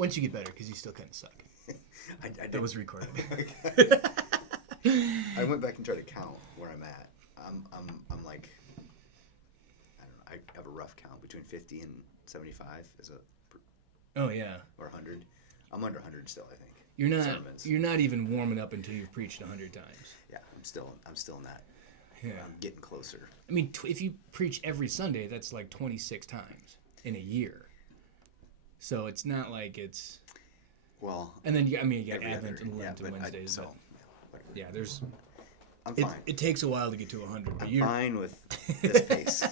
Once you get better, because you still kind of suck. That was recorded. I went back and tried to count where I'm at. I'm like, I don't know. I have a rough count between 50 and 75 as a. Oh yeah. Or 100. I'm under 100 still, I think. You're not even warming up until you've preached 100 times. Yeah, I'm still in that. Yeah. I'm getting closer. I mean, if you preach every Sunday, that's like 26 times in a year. So it's not like it's. Well. And then you got Advent and Lent and Wednesdays. Yeah, there's. I'm fine. It takes a while to get to 100. But I'm fine with this pace.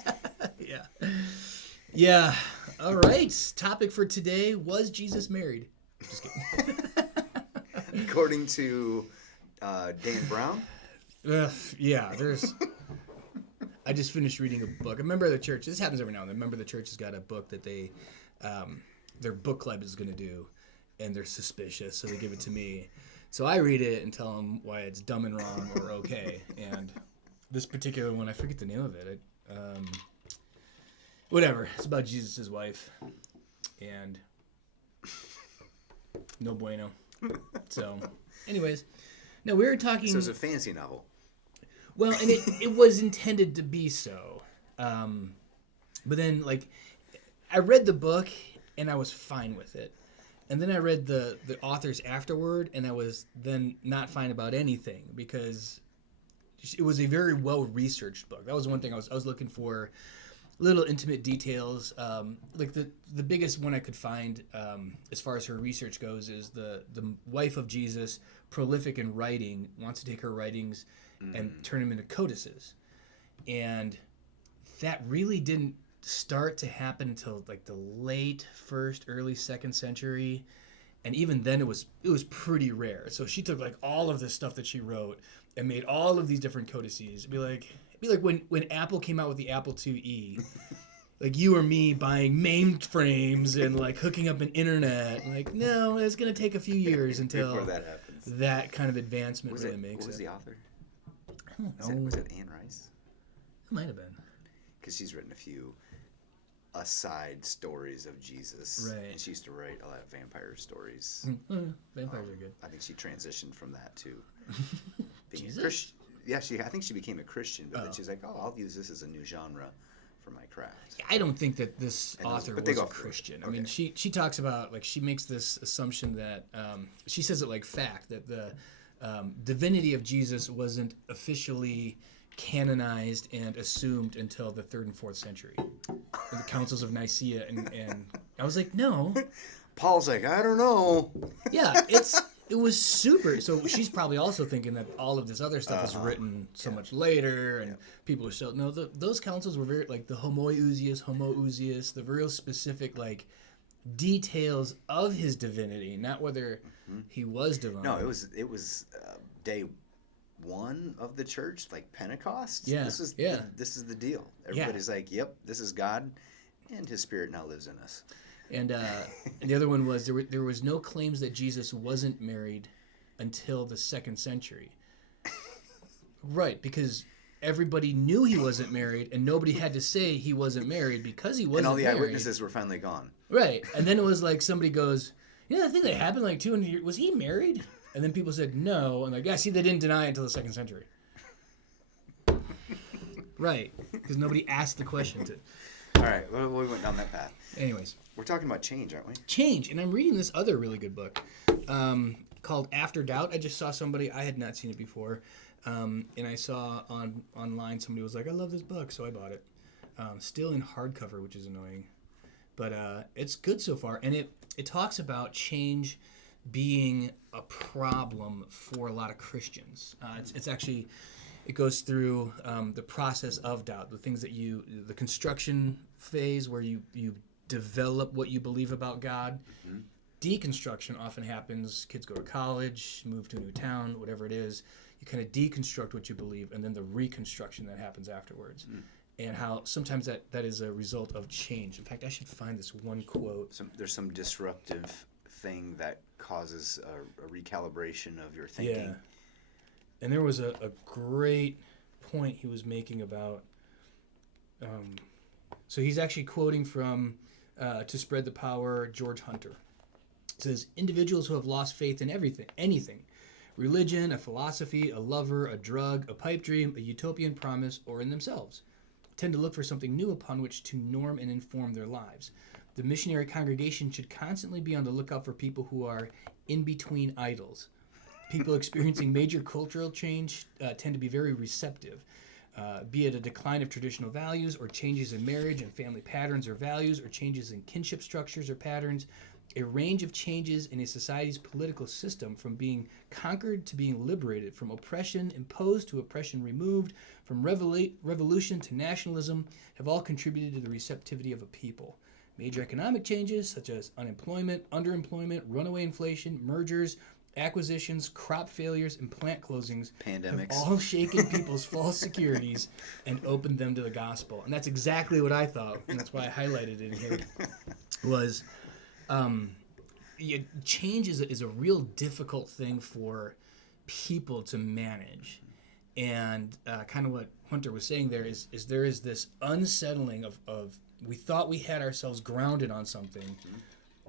Yeah. Yeah. All right. Topic for today: was Jesus married? Just kidding. According to Dan Brown. Yeah. There's. I just finished reading a book. A member of the church. This happens every now and then. A member of the church has got a book that they, their book club is going to do, and they're suspicious, so they give it to me. So I read it and tell them why it's dumb and wrong or okay. And this particular one, I forget the name of it. Whatever. It's about Jesus' wife. And no bueno. So, anyways. No, we were talking... So it's a fantasy novel. Well, and it was intended to be so. But then, like, I read the book, and I was fine with it. And then I read the authors afterward, and I was then not fine about anything because it was a very well-researched book. That was one thing I was looking for, little intimate details. Like the biggest one I could find as far as her research goes is the wife of Jesus, prolific in writing, wants to take her writings and turn them into codices. And that really didn't start to happen until like the late first, early second century, and even then it was pretty rare. So she took like all of this stuff that she wrote and made all of these different codices. It'd be like when Apple came out with the Apple IIe, like you or me buying mainframes and like hooking up an internet. Like no, it's gonna take a few years until before that happens. That kind of advancement really makes it. What was the author? I don't know. Was it Anne Rice? It might have been. Because she's written a few aside stories of Jesus. Right. And she used to write a lot of vampire stories. Vampires are good. I think she transitioned from that to being Jesus? a Christian. Yeah, I think she became a Christian, but then she's like, I'll use this as a new genre for my craft. I don't think that this author was a Christian. Okay. I mean, she talks about, like, she makes this assumption that, she says it like fact, that the divinity of Jesus wasn't officially canonized and assumed until the 3rd and 4th century. The councils of Nicaea, and I was like, no. Paul's like, I don't know. Yeah, it was super. So she's probably also thinking that all of this other stuff is written so much later, and people are still no. Those councils were very like the homoousios, the real specific like details of his divinity, not whether he was divine. No, it was day one of the church, like Pentecost. Yeah, this is the deal. Everybody's like, yep, this is God, and His Spirit now lives in us. And the other one was there was no claims that Jesus wasn't married until the 2nd century. Right, because everybody knew he wasn't married, and nobody had to say he wasn't married because he wasn't married. And all the eyewitnesses were finally gone. Right, and then it was like somebody goes, I think that happened like 200 years. Was he married? And then people said no, and like, yeah, see, they didn't deny it until the 2nd century. Right, because nobody asked the question. All right, well, we went down that path. Anyways. We're talking about change, aren't we? Change, and I'm reading this other really good book called After Doubt. I just saw somebody, I had not seen it before, and I saw online somebody was like, I love this book, so I bought it. Still in hardcover, which is annoying. But it's good so far, and it talks about change being a problem for a lot of Christians. It's actually, it goes through the process of doubt, the things that the construction phase where you develop what you believe about God. Mm-hmm. Deconstruction often happens. Kids go to college, move to a new town, whatever it is. You kind of deconstruct what you believe, and then the reconstruction that happens afterwards. And how sometimes that is a result of change. In fact, I should find this one quote. There's some disruptive thing that causes a recalibration of your thinking. Yeah. And there was a great point he was making about... so he's actually quoting from... To Spread the Power, George Hunter. It says individuals who have lost faith in anything, religion, a philosophy, a lover, a drug, a pipe dream, a utopian promise, or in themselves, tend to look for something new upon which to norm and inform their lives. The missionary congregation should constantly be on the lookout for people who are in between idols. People experiencing major cultural change tend to be very receptive, be it a decline of traditional values or changes in marriage and family patterns or values or changes in kinship structures or patterns. A range of changes in a society's political system, from being conquered to being liberated, from oppression imposed to oppression removed, from revolution to nationalism, have all contributed to the receptivity of a people. Major economic changes such as unemployment, underemployment, runaway inflation, mergers, acquisitions, crop failures, and plant closings Pandemics. have all shaken people's false securities and opened them to the gospel. And that's exactly what I thought, and that's why I highlighted it in here, was change is a real difficult thing for people to manage. And kind of what Hunter was saying there is there is this unsettling of we thought we had ourselves grounded on something,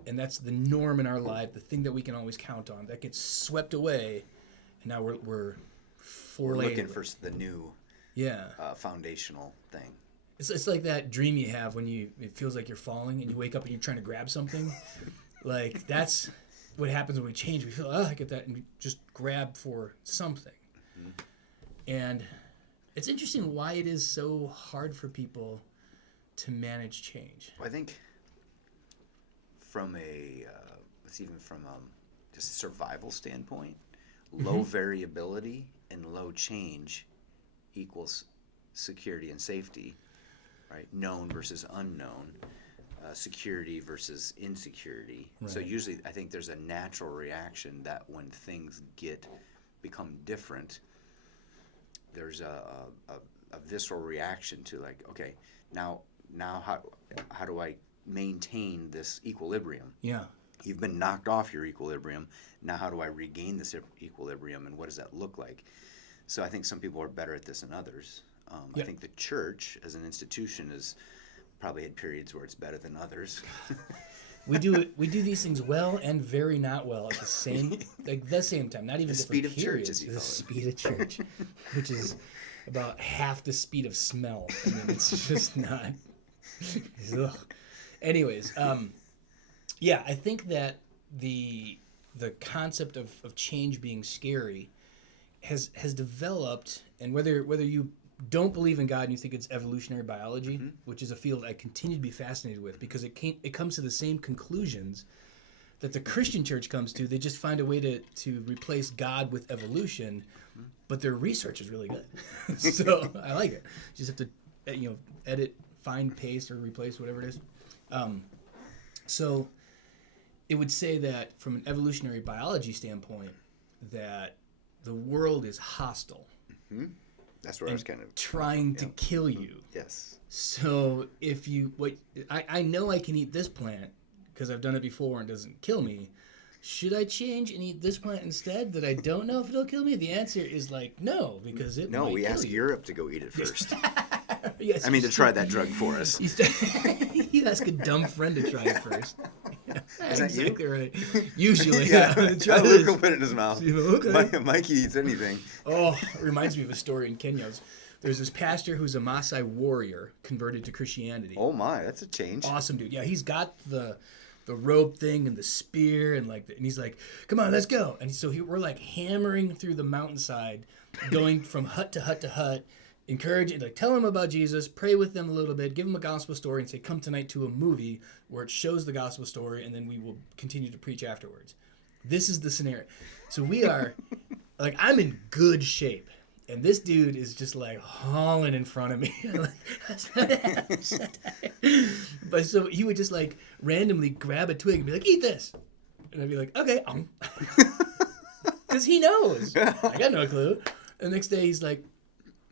and that's the norm in our life, the thing that we can always count on. That gets swept away, and now we're looking for the new yeah foundational thing. It's like that dream you have when it feels like you're falling and you wake up and you're trying to grab something. Like, that's what happens when we change. We feel, I get that, and we just grab for something. Mm-hmm. And it's interesting why it is so hard for people to manage change. Well, I think from just survival standpoint, low variability and low change equals security and safety, right? Known versus unknown, security versus insecurity. Right. So usually I think there's a natural reaction that when things become different, there's a visceral reaction to, like, okay, now how do I maintain this equilibrium? Yeah. You've been knocked off your equilibrium. Now how do I regain this equilibrium, and what does that look like? So I think some people are better at this than others. I think the church as an institution has probably had periods where it's better than others. We do these things well and very not well at the same time. Not even the different speed of periods. Church, as you the call speed of church, which is about half the speed of smell. I mean, it's just not. Ugh. Anyways, I think that the concept of change being scary has developed, and whether you don't believe in God and you think it's evolutionary biology, which is a field I continue to be fascinated with, because it comes to the same conclusions that the Christian church comes to. They just find a way to replace God with evolution, but their research is really good. So I like it. You just have to edit, find, paste, or replace, whatever it is. So it would say that from an evolutionary biology standpoint, that the world is hostile. Mm-hmm. That's where I was kind of trying to kill you. Yes. So if I know I can eat this plant because I've done it before and it doesn't kill me. Should I change and eat this plant instead that I don't know if it'll kill me? The answer is no, because it might we kill asked you. Europe to go eat it first. Yes, I mean, to try that drug for us. You ask a dumb friend to try it first. Is that exactly you? Right. Usually, Try Luke will put it in his mouth. Okay. Mikey eats anything. Oh, it reminds me of a story in Kenya. There's this pastor who's a Maasai warrior converted to Christianity. Oh my, that's a change. Awesome dude. Yeah, he's got the rope thing and the spear and and he's like, come on, let's go. And so we're like hammering through the mountainside, going from hut to hut to hut, encouraging, tell them about Jesus, pray with them a little bit, give them a gospel story, and say, come tonight to a movie where it shows the gospel story, and then we will continue to preach afterwards. This is the scenario. So we are, I'm in good shape, and this dude is just hauling in front of me. But so he would just randomly grab a twig and be like, eat this. And I'd be like, okay. Because he knows. I got no clue. And the next day he's like,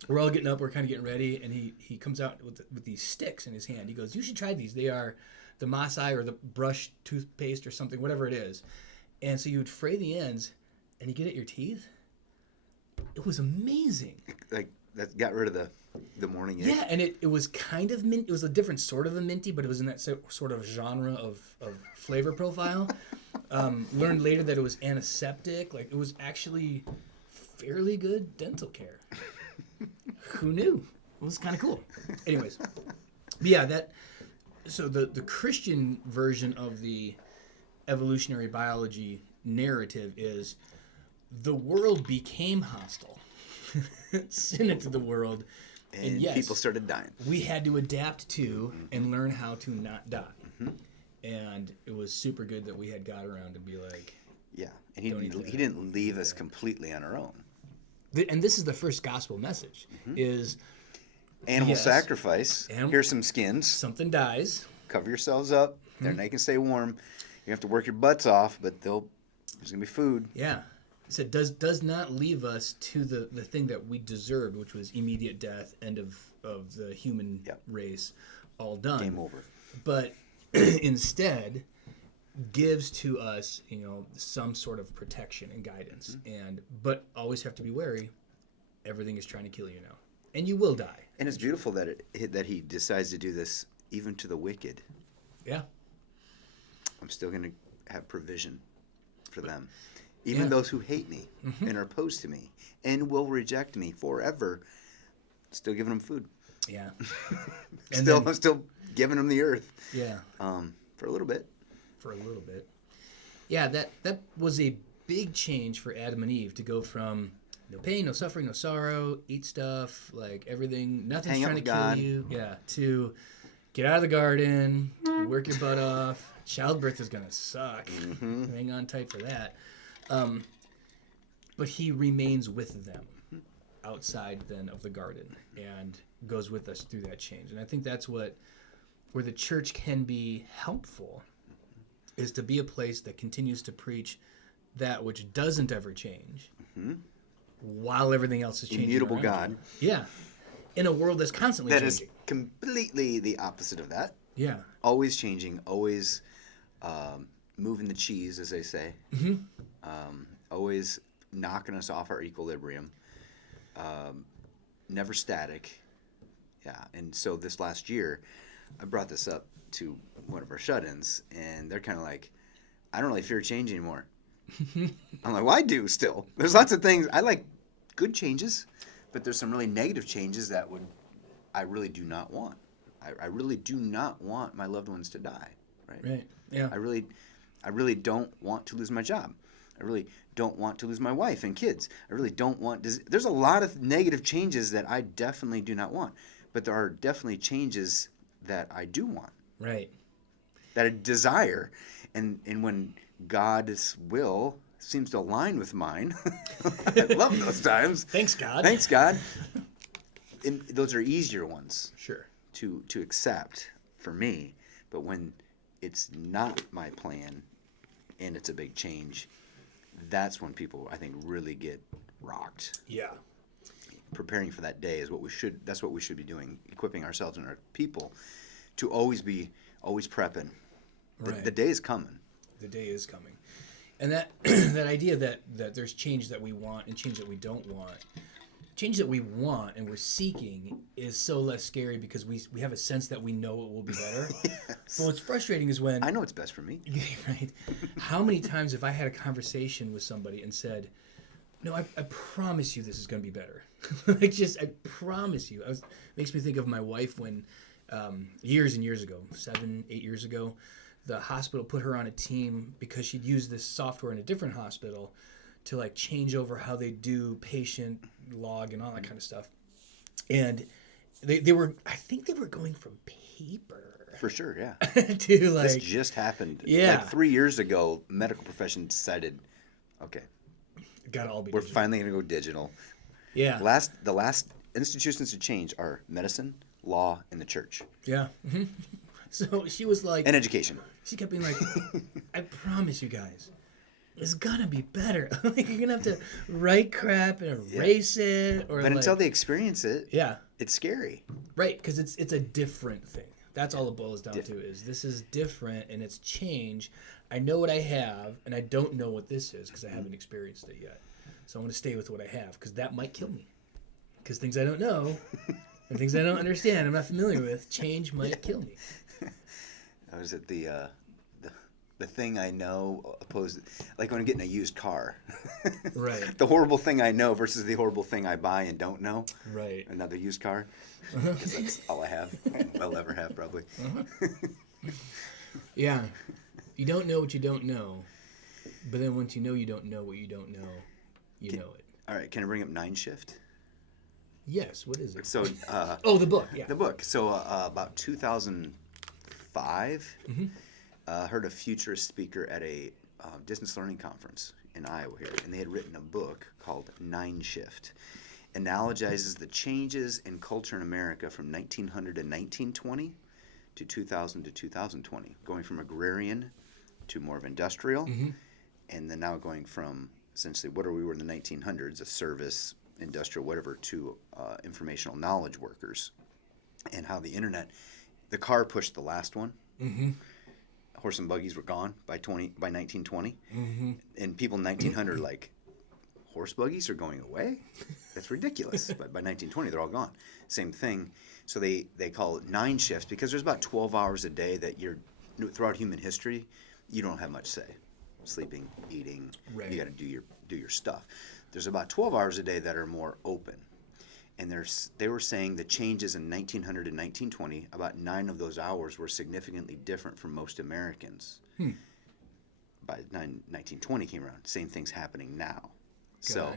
we're all getting up, we're kind of getting ready, and he comes out with these sticks in his hand. He goes, you should try these. They are the Maasai or the brush toothpaste or something, whatever it is. And so you would fray the ends, and you get at your teeth. It was amazing. that got rid of the morning egg. Yeah, and it was kind of mint. It was a different sort of a minty, but it was in that sort of genre of flavor profile. Learned later that it was antiseptic. Like, it was actually fairly good dental care. Who knew? It was kind of cool. Anyways, but yeah, so the Christian version of the evolutionary biology narrative is the world became hostile. Sin into the world. And yes, people started dying. We had to adapt to and learn how to not die. And it was super good that we had God around to be like... Yeah, and he didn't leave us completely on our own. And this is the first gospel message, is... Animal sacrifice. Here's some skins. Something dies. Cover yourselves up. They're they can stay warm. You have to work your butts off, but there's going to be food. Yeah. It said, does not leave us to the thing that we deserved, which was immediate death, end of the human race, all done. Game over. But instead gives to us, some sort of protection and guidance. But always have to be wary. Everything is trying to kill you now. And you will die. And it's beautiful that he decides to do this even to the wicked. Yeah. I'm still going to have provision for them. Even those who hate me and are opposed to me and will reject me forever, still giving them food. Yeah. I'm still giving them the earth. Yeah. For a little bit. Yeah, that was a big change for Adam and Eve to go from no pain, no suffering, no sorrow, eat stuff, like everything, nothing's trying to kill you. Yeah, to get out of the garden, work your butt off. Childbirth is going to suck. Hang on tight for that. But he remains with them outside then of the garden and goes with us through that change. And I think that's where the church can be helpful, is to be a place that continues to preach that which doesn't ever change while everything else is changing. Immutable God. You. Yeah. In a world that's constantly that changing. That is completely the opposite of that. Yeah. Always changing, always moving the cheese, as they say. Always knocking us off our equilibrium. Never static. Yeah. And so this last year, I brought this up to one of our shut-ins, and they're kind of like, I don't really fear change anymore. I'm like, well, I do still. There's lots of things. I like good changes, but there's some really negative changes that I really do not want. I really do not want my loved ones to die. Right. Yeah. I really don't want to lose my job. I really don't want to lose my wife and kids. I really don't want... There's a lot of negative changes that I definitely do not want. But there are definitely changes that I do want. Right. That I desire. And when God's will seems to align with mine, I love those times. Thanks, God. Thanks, God. And those are easier ones. Sure. To accept for me. But when it's not my plan and it's a big change, that's when people, I think, really get rocked. Yeah. Preparing for that day is that's what we should be doing, equipping ourselves and our people to always prepping. Right. The day is coming. The day is coming. And that that idea that there's change that we want and change that we don't want. Change that we want and we're seeking is so less scary because we have a sense that we know it will be better. Yes. But what's frustrating is when... I know it's best for me. Right. How many times have I had a conversation with somebody and said, no, I promise you this is going to be better. I promise you. Makes me think of my wife when years and years ago, 7-8 years ago, the hospital put her on a team because she'd used this software in a different hospital to like change over how they do patient log and all that kind of stuff. And they were, I think they were going from paper. For sure, yeah. to like... This just happened. Yeah. Like 3 years ago, medical profession decided, okay. Gotta all be We're digital. finally going to go digital. Yeah. The last institutions to change are medicine, law, and the church. Yeah. Mm-hmm. So she was like... And education. She kept being like, I promise you guys, it's gonna be better. Like, you're gonna have to write crap and erase it. But until they experience it, it's scary. Right, because it's a different thing. That's all it boils down to is this is different and it's change. I know what I have and I don't know what this is because I haven't experienced it yet. So I'm going to stay with what I have because that might kill me. Because things I don't know and things I don't understand, I'm not familiar with, change might kill me. I was at the thing I know opposed, like when I'm getting a used car. Right. The horrible thing I know versus the horrible thing I buy and don't know. Right. Another used car. Because that's all I have. Will ever have, probably. Yeah. You don't know what you don't know. But then once you know don't know what you don't know, you know it. All right, can I bring up Nine Shift? Yes, what is it? So, oh, the book, yeah. The book. So, about 2005, heard a futurist speaker at a distance learning conference in Iowa here, and they had written a book called Nine Shift. Analogizes the changes in culture in America from 1900 to 1920 to 2000 to 2020, going from agrarian to more of industrial, and then now going from essentially what we were in the 1900s, a service, industrial, whatever, to informational knowledge workers, and how the internet, the car pushed the last one. Horse and buggies were gone by 1920, and people in 1900 like, horse buggies are going away? That's ridiculous. But by 1920, they're all gone. Same thing. So they call it Nine Shifts because there's about 12 hours a day that throughout human history, you don't have much say. Sleeping, eating, right. You got to do your stuff. There's about 12 hours a day that are more open. And they were saying the changes in 1900 and 1920, about 9 of those hours were significantly different for most Americans. By 1920 came around, same thing's happening now. So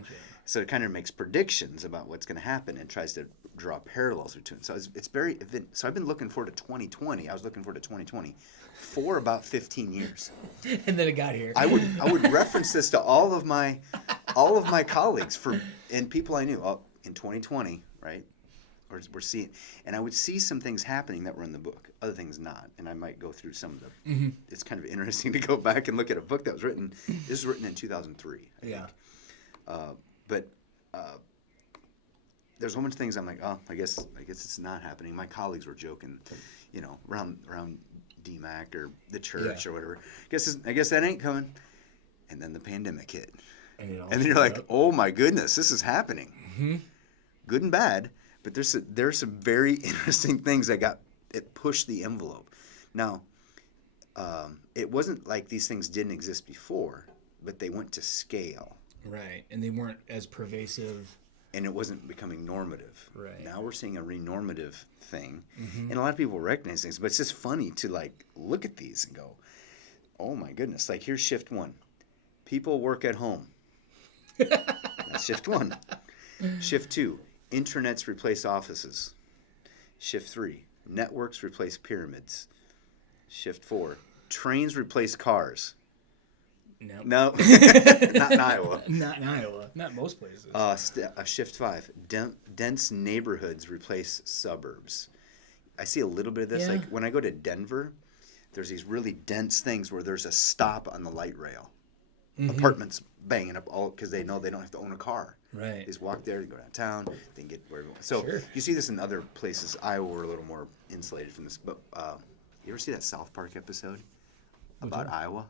it kind of makes predictions about what's going to happen and tries to draw parallels between. So so I've been looking forward to 2020. I was looking forward to 2020 for about 15 years. And then it got here. I would reference this to all of my colleagues and people I knew in 2020, right? We're seeing, and I would see some things happening that were in the book, other things not, and I might go through some of them. It's kind of interesting to go back and look at a book that was written. This was written in 2003. I think. But there's a whole bunch of things I'm like, oh, I guess it's not happening. My colleagues were joking, around DMAC or the church or whatever. I guess that ain't coming. And then the pandemic hit, and then you're like, oh my goodness, this is happening. Good and bad, but there's some very interesting things that pushed the envelope. Now, it wasn't like these things didn't exist before, but they went to scale. Right, and they weren't as pervasive. And it wasn't becoming normative. Right. Now we're seeing a renormative thing. And a lot of people recognize things, but it's just funny to look at these and go, oh my goodness, here's shift 1. People work at home. That's shift 1. Shift 2, internets replace offices. Shift 3, networks replace pyramids. Shift 4, trains replace cars. No, not in Iowa. Not in Iowa. Not most places. Shift 5, dense neighborhoods replace suburbs. I see a little bit of this. Yeah. Like when I go to Denver, there's these really dense things where there's a stop on the light rail. Apartments banging up all because they know they don't have to own a car. Right. They just walk there, they go downtown, they can get wherever. So you see this in other places. Iowa, we're a little more insulated from this. But you ever see that South Park episode about Iowa?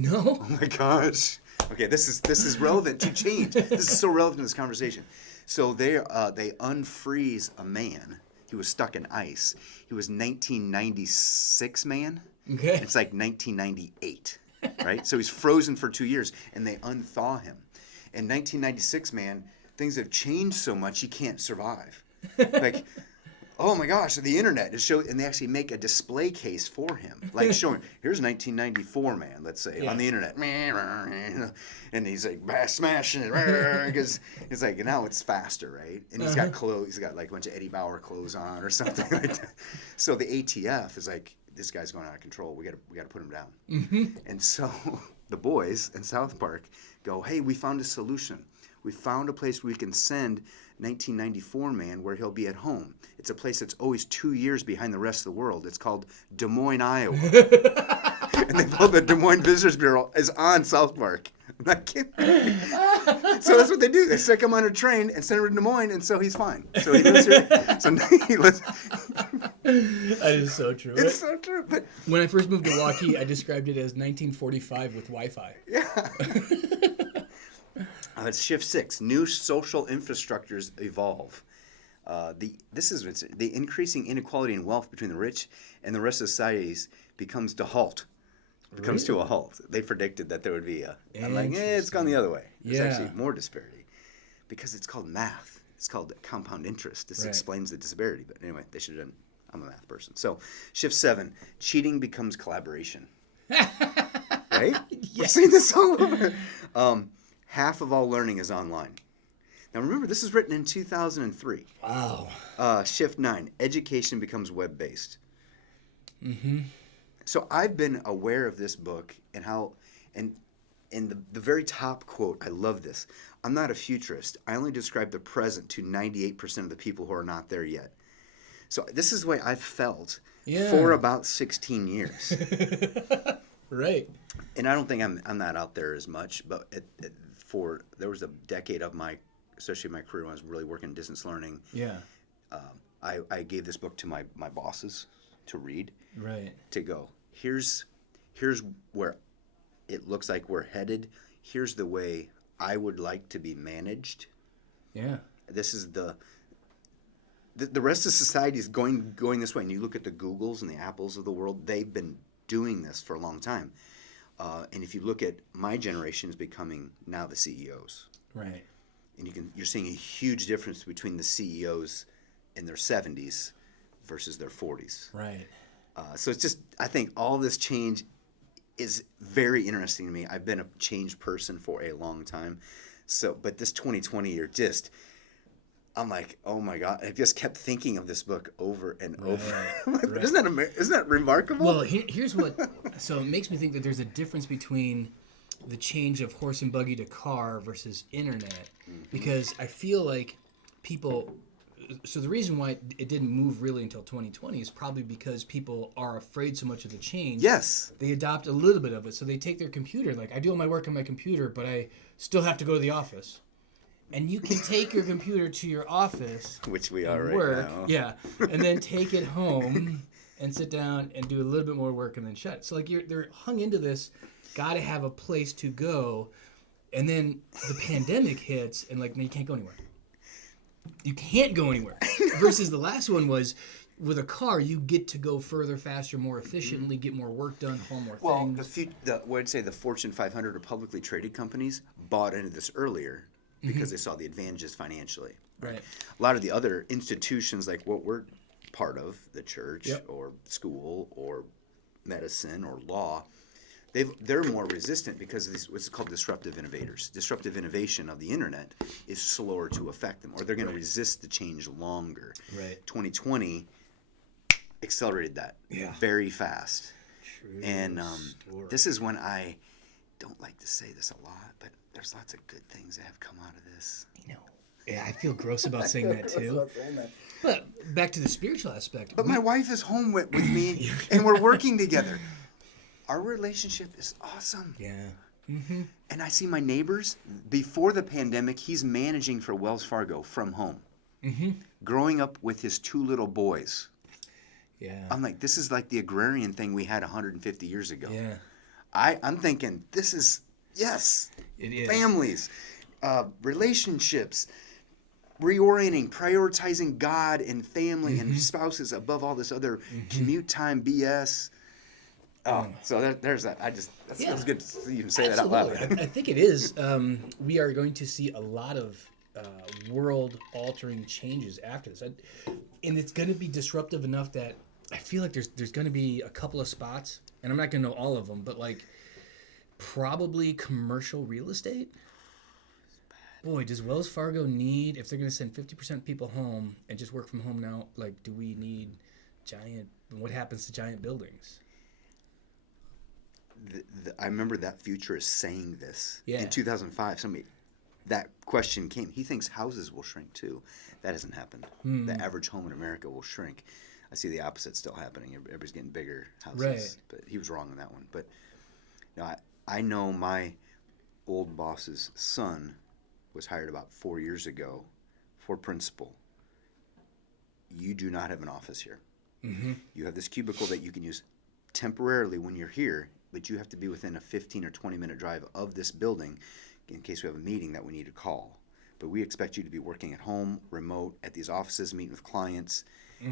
No. Oh my gosh. Okay, this is relevant to change. This is so relevant to this conversation. So they unfreeze a man. He was stuck in ice. He was 1996 man. Okay. It's like 1998, right? So he's frozen for 2 years, and they unthaw him. In 1996 man, things have changed so much he can't survive. Like, oh my gosh, the internet is and they actually make a display case for him, like showing, here's 1994 man, let's say, on the internet, and he's like smashing it, because it's like now it's faster, right? And he's got clothes, he's got like a bunch of Eddie Bauer clothes on or something like that. So the ATF is like, this guy's going out of control. We got to put him down. And so the boys in South Park go, hey, we found a solution. We found a place we can send 1994 man where he'll be at home. It's a place that's always 2 years behind the rest of the world. It's called Des Moines, Iowa. And they call the Des Moines Visitors Bureau is on South Park. I'm not kidding. So that's what they do. They stick him on a train and send him to Des Moines, and so he's fine. So he lives here. So he lives. That is so true. It's so true. But when I first moved to Waukee, I described it as 1945 with Wi-Fi. Yeah. It's shift 6. New social infrastructures evolve. The increasing inequality in wealth between the rich and the rest of societies becomes to a halt. They predicted that there would be I'm like, it's gone the other way. There's actually more disparity because it's called math. It's called compound interest. This explains the disparity. But anyway, they should have done. I'm a math person. So, shift 7: cheating becomes collaboration. Right? We've seen this all over. Half of all learning is online. Now remember, this is written in 2003. Wow. Shift 9: education becomes web-based. Mm-hmm. So I've been aware of this book and how, and in the very top quote, I love this. I'm not a futurist. I only describe the present to 98% of the people who are not there yet. So this is the way I've felt for about 16 years. Right. And I don't think I'm not out there as much, but there was a decade of especially my career when I was really working in distance learning. Yeah. I gave this book to my bosses to read. Right. To go, here's where it looks like we're headed. Here's the way I would like to be managed. Yeah. This is the rest of society is going this way. And you look at the Googles and the Apples of the world, they've been doing this for a long time. And if you look at my generation is becoming now the CEOs. Right. And you're seeing a huge difference between the CEOs in their 70s versus their 40s. Right. So it's just, I think all this change is very interesting to me. I've been a changed person for a long time. But this 2020 year I'm like, oh my God. I just kept thinking of this book over and over. Right. Isn't that remarkable? Well, here's what, so it makes me think that there's a difference between the change of horse and buggy to car versus internet. Mm-hmm. Because I feel like so the reason why it didn't move really until 2020 is probably because people are afraid so much of the change. Yes. They adopt a little bit of it. So they take their computer, like I do all my work on my computer, but I still have to go to the office. And you can take your computer to your office. Which we are right now. Yeah. And then take it home and sit down and do a little bit more work and then shut it. So like they're hung into this, got to have a place to go. And then the pandemic hits and like, no, you can't go anywhere. You can't go anywhere. Versus the last one was, with a car, you get to go further, faster, more efficiently, get more work done, haul more things. Well, I'd say the Fortune 500 or publicly traded companies bought into this earlier because they saw the advantages financially. Right. A lot of the other institutions, like what we're part of, the church or school or medicine or law, they're more resistant because of what's called disruptive innovators. Disruptive innovation of the internet is slower to affect them, or they're going to resist the change longer. Right. 2020 accelerated that very fast. True and this is when I don't like to say this a lot, but there's lots of good things that have come out of this. Yeah, I feel gross about saying that too. But back to the spiritual aspect. But my wife is home with me, and we're working together. Our relationship is awesome. Yeah. Mm-hmm. And I see my neighbors. Before the pandemic, he's managing for Wells Fargo from home. Mm-hmm. Growing up with his 2 little boys. Yeah. I'm like, this is like the agrarian thing we had 150 years ago. Yeah. I'm thinking, this is, yes. It is. Families, relationships, reorienting, prioritizing God and family and spouses above all this other commute time BS. Oh, so there's that. That feels good to even say that out loud. I think it is. We are going to see a lot of world-altering changes after this, and it's going to be disruptive enough that I feel like there's going to be a couple of spots, and I'm not going to know all of them, but like probably commercial real estate. Boy, does Wells Fargo need, if they're going to send 50% people home and just work from home now, like do we need what happens to giant buildings? I remember that futurist saying this in 2005. That question came. He thinks houses will shrink too. That hasn't happened. The average home in America will shrink. I see the opposite still happening. Everybody's getting bigger houses. Right. But he was wrong on that one. But I know my old boss's son was hired about 4 years ago for principal. You do not have an office here. Mm-hmm. You have this cubicle that you can use temporarily when you're here, but you have to be within a 15 or 20 minute drive of this building in case we have a meeting that we need to call. but we expect you to be working at home, remote, at these offices, meeting with clients.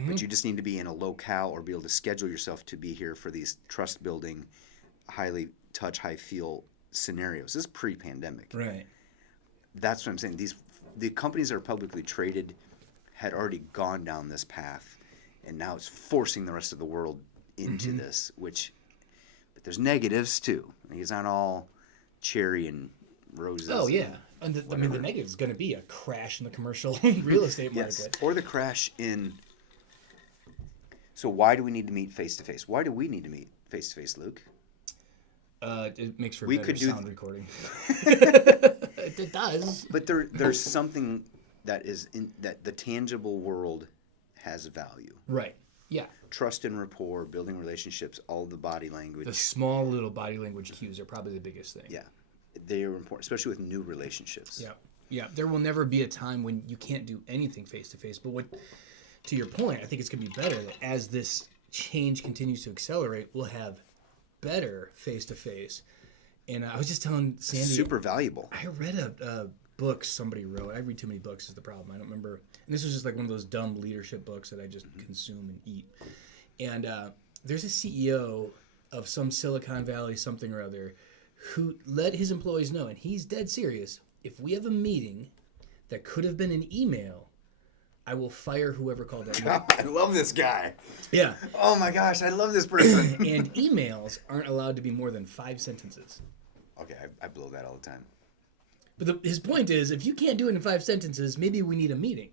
But you just need to be in a locale or be able to schedule yourself to be here for these trust building, highly touch, high feel scenarios. This is pre-pandemic. Right. That's what I'm saying. The companies that are publicly traded had already gone down this path, and now it's forcing the rest of the world into this. But there's negatives too. It's not all cherry and roses. Oh yeah, and the negative is going to be a crash in the commercial real estate market. Yes, or the crash in. So why do we need to meet face to face? Why do we need to meet face to face, Luke? It makes for We better could do sound recording. It does. But there's something that is in that the tangible world has value. Right. Yeah. Trust and rapport, building relationships, all the body language. The small little body language cues are probably the biggest thing. Yeah, they are important, especially with new relationships. Yeah. Yeah. There will never be a time when you can't do anything face to face. But to your point, I think it's going to be better that as this change continues to accelerate, we'll have better face to face. And I was just telling Sandy, Super valuable. I read a book somebody wrote. I read too many books is the problem. I don't remember. And this was just like one of those dumb leadership books that I just consume and eat. And there's a CEO of some Silicon Valley something or other who let his employees know, and he's dead serious, if we have a meeting that could have been an email, I will fire whoever called that meeting. I love this guy. Yeah. Oh my gosh, I love this person. And emails aren't allowed to be more than 5 sentences. Okay, I blow that all the time. But his point is, if you can't do it in 5 sentences, maybe we need a meeting.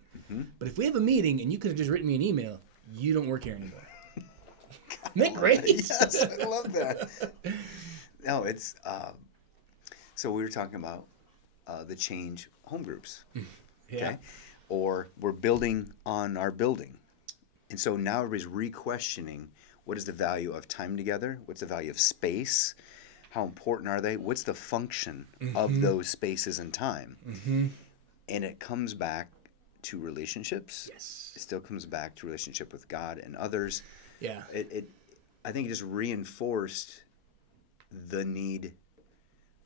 But if we have a meeting and you could have just written me an email, you don't work here anymore. Isn't that great? Yes, I love that. No, it's so we were talking about the change home groups. Yeah. Okay? Or we're building on our building. And so now everybody's re-questioning what is the value of time together? What's the value of space? How important are they? What's the function of those spaces and time? And it comes back to relationships. Yes. It still comes back to relationship with God and others. Yeah. I think it just reinforced the need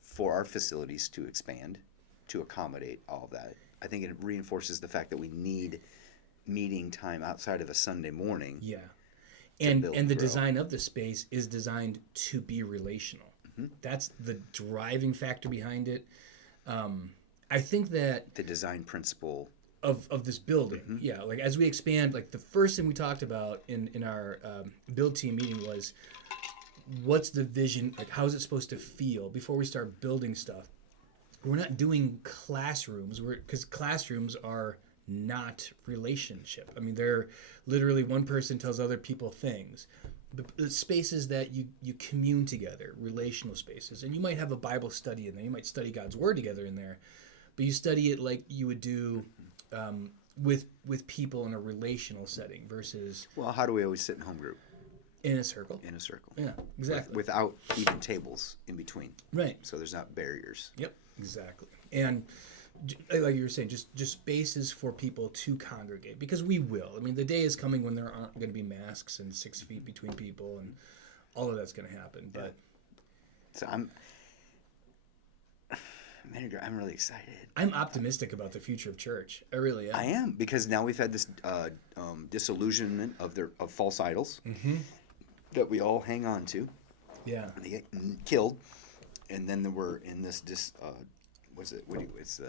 for our facilities to expand, to accommodate all of that. I think it reinforces the fact that we need meeting time outside of a Sunday morning. Yeah. build And and the grow. design of the space is designed to be relational. That's the driving factor behind it. I think that The design principle. of this building, yeah, like as we expand, like the first thing we talked about in our build team meeting was what's the vision, like how's it supposed to feel before we start building stuff. We're not doing classrooms, because classrooms are not relationship. I mean, they're literally one person tells other people things. The spaces that you commune together, relational spaces, and you might have a Bible study in there. You might study God's Word together in there, but you study it like you would do with people in a relational setting versus Well, how do we always sit in home group? in a circle. In a circle. Yeah, exactly. Without even tables in between. Right. So there's not barriers. Yep. Exactly. And like you were saying, just spaces for people to congregate, because we will. I mean, the day is coming when there aren't going to be masks and 6 feet between people, and all of that's going to happen. But So I'm really excited. I'm optimistic about the future of church. I really am. I am, because now we've had this disillusionment of false idols that we all hang on to. Yeah. They get killed, and then we're in this what's it? It's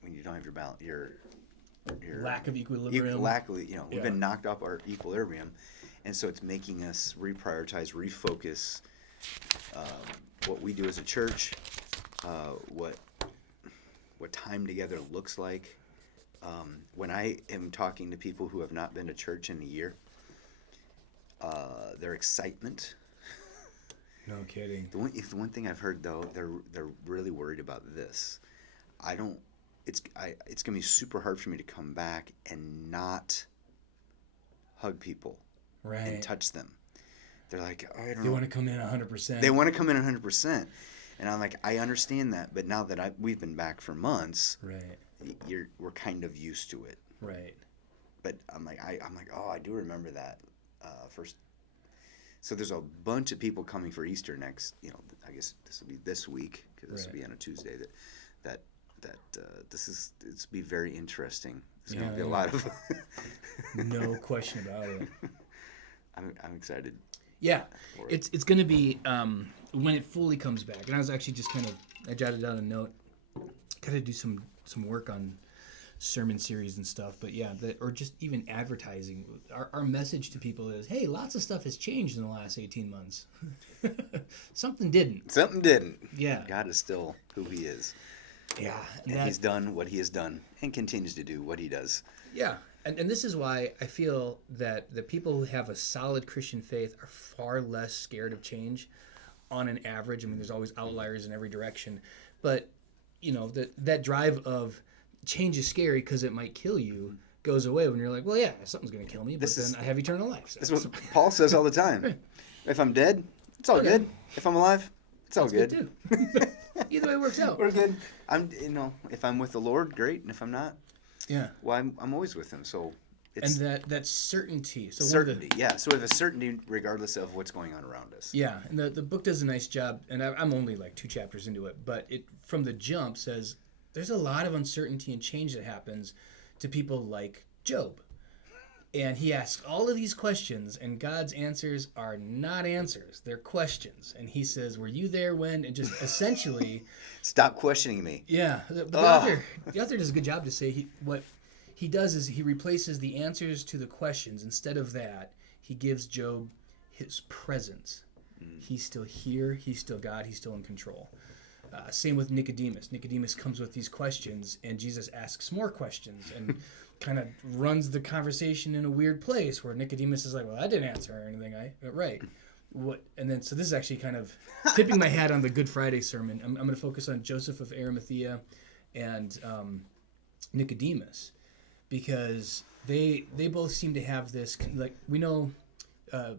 when you don't have your balance, your Lack of equilibrium. We've been knocked off our equilibrium, and so it's making us reprioritize, refocus what we do as a church, what time together looks like. When I am talking to people who have not been to church in a year, their excitement. No kidding. The one thing I've heard though, they're really worried about this. It's gonna be super hard for me to come back and not hug people Right. and touch them. They're like, I don't They know. want to come in 100%. They want to come in 100%, and I'm like, I understand that, but now that we've been back for months, Right. we're kind of used to it. Right. But I'm like, oh, I do remember that first. So there's a bunch of people coming for Easter next. I guess this will be this week, because this will Right. be on a Tuesday. That that it's be very interesting. It's going Yeah, to be a yeah. lot of. No question about it. I'm excited Yeah, for it. it's going to be when it fully comes back. And I was actually just I jotted down a note, got to do some work on sermon series and stuff. But yeah, or just even advertising. Our message to people is, hey, lots of stuff has changed in the last 18 months. Something didn't. Something didn't. Yeah. God is still who He is, Yeah, and He's done what He has done, and continues to do what He does. Yeah, and this is why I feel that the people who have a solid Christian faith are far less scared of change on an average. I mean, there's always outliers in every direction. But, that drive of change is scary because it might kill you goes away when you're like, well, yeah, something's going to kill me, but then I have eternal life. So. That's what Paul says all the time. If I'm dead, it's all good. If I'm alive, it's all good. Too. Either way works out. We're good. If I'm with the Lord, great, and if I'm not, yeah. well, I'm always with Him. So it's that certainty. So certainty, yeah. So we have a certainty regardless of what's going on around us. Yeah, and the book does a nice job, and I'm only like 2 chapters into it, but it from the jump says there's a lot of uncertainty and change that happens to people like Job. And he asks all of these questions, and God's answers are not answers. They're questions. And he says, were you there when? And just essentially... Stop questioning me. Yeah. The author does a good job to say what he does is he replaces the answers to the questions. Instead of that, he gives Job his presence. He's still here. He's still God. He's still in control. Same with Nicodemus. Nicodemus comes with these questions, and Jesus asks more questions and kind of runs the conversation in a weird place where Nicodemus is like, well, I didn't answer anything. Right. What? And then, so this is actually kind of tipping my hat on the Good Friday sermon. I'm going to focus on Joseph of Arimathea and Nicodemus, because they both seem to have this, like, we know I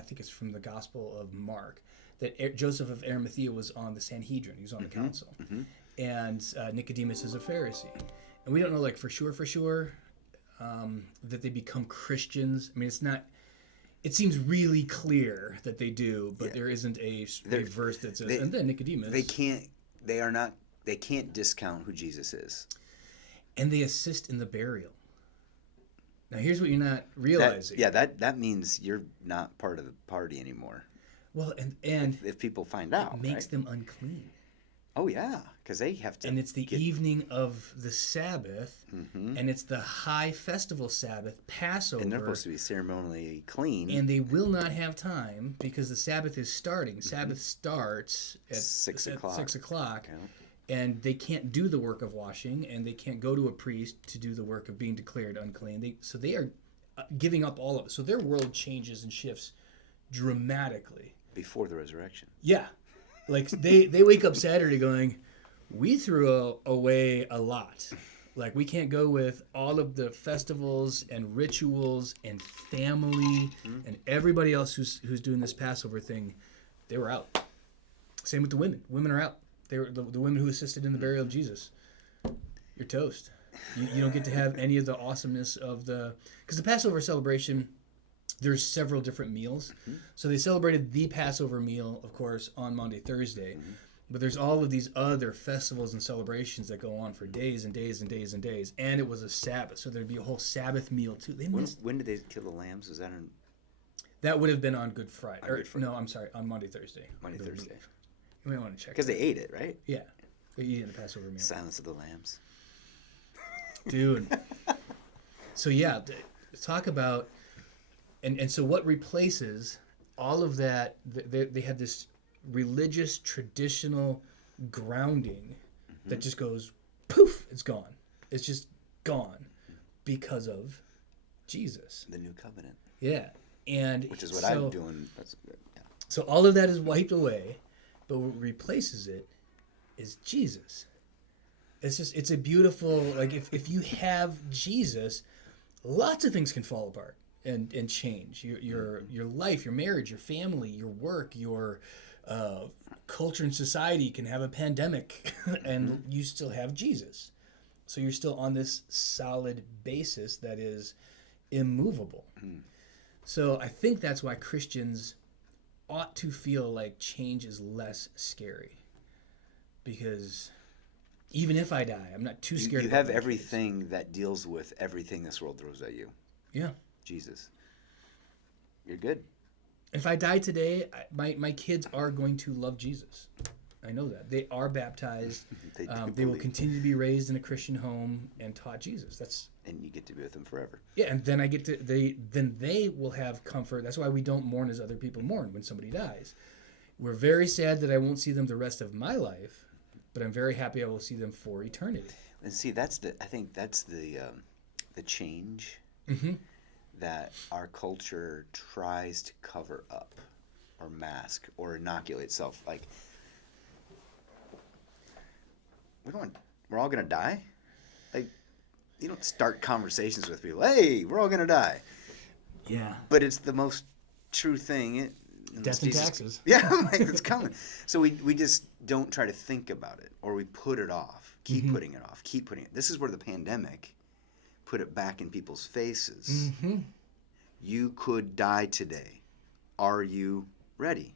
think it's from the Gospel of Mark, that Joseph of Arimathea was on the Sanhedrin. He was on the council. And Nicodemus is a Pharisee. And we don't know, like, for sure, that they become Christians. I mean, it seems really clear that they do, but there isn't a verse that says, and then Nicodemus. They can't discount who Jesus is. And they assist in the burial. Now, here's what you're not realizing. That means you're not part of the party anymore. Well, and if people find out, it makes them unclean. Oh yeah, because they have to. And it's the evening of the Sabbath, and it's the high festival Sabbath, Passover. And they're supposed to be ceremonially clean. And they will not have time because the Sabbath is starting. Sabbath starts at 6 o'clock. 6 o'clock. Yeah. And they can't do the work of washing, and they can't go to a priest to do the work of being declared unclean. So they are giving up all of it. So their world changes and shifts dramatically. Before the resurrection. Yeah. Like, they wake up Saturday going, we threw away a lot. Like, we can't go with all of the festivals and rituals and family and everybody else who's doing this Passover thing. They were out. Same with the women. Women are out. They were the women who assisted in the burial of Jesus. You're toast. You don't get to have any of the awesomeness of because the Passover celebration, there's several different meals. So they celebrated the Passover meal, of course, on Maundy, Thursday. But there's all of these other festivals and celebrations that go on for days and days and days and days. And it was a Sabbath, so there'd be a whole Sabbath meal too. When did they kill the lambs? Was that on? That would have been on Good Friday. Good Friday. No, I'm sorry, on Maundy, Thursday. Maundy, Thursday. You might want to check. Because they ate it, right? Yeah, they eat it in the Passover meal. Silence of the Lambs. Dude. So yeah, talk about, and so what replaces all of that? They had this religious traditional grounding that just goes poof, it's gone. It's just gone because of Jesus. The new covenant. Yeah, and which is what I'm doing. That's good. Yeah. So all of that is wiped away, but what replaces it is Jesus. It's a beautiful, like, if you have Jesus, lots of things can fall apart and change. Your life, your marriage, your family, your work, your culture and society can have a pandemic, and you still have Jesus. So you're still on this solid basis that is immovable. So I think that's why Christians ought to feel like change is less scary, because Even if I die, I'm not too scared. You about have my kids. everything that deals with everything this world throws at you. Yeah. Jesus. You're good. If I die today, my kids are going to love Jesus. I know that. They are baptized. They do They will believe. continue to be raised in a Christian home and taught Jesus. That's And you get to be with them forever. yeah, and then I get to they will have comfort. That's why we don't mourn as other people mourn when somebody dies. We're very sad that I won't see them the rest of my life, but I'm very happy I will see them for eternity. And see, I think that's the change Mm-hmm. that our culture tries to cover up or mask or inoculate itself. Like, we're all gonna die. Like, you don't start conversations with people. Hey, we're all gonna die. Yeah. But it's the most true thing. Death and taxes. Yeah, like, it's coming. So we just don't try to think about it, or we put it off. Keep putting it off. Keep putting it. This is where the pandemic put it back in people's faces. Mm-hmm. You could die today. Are you ready?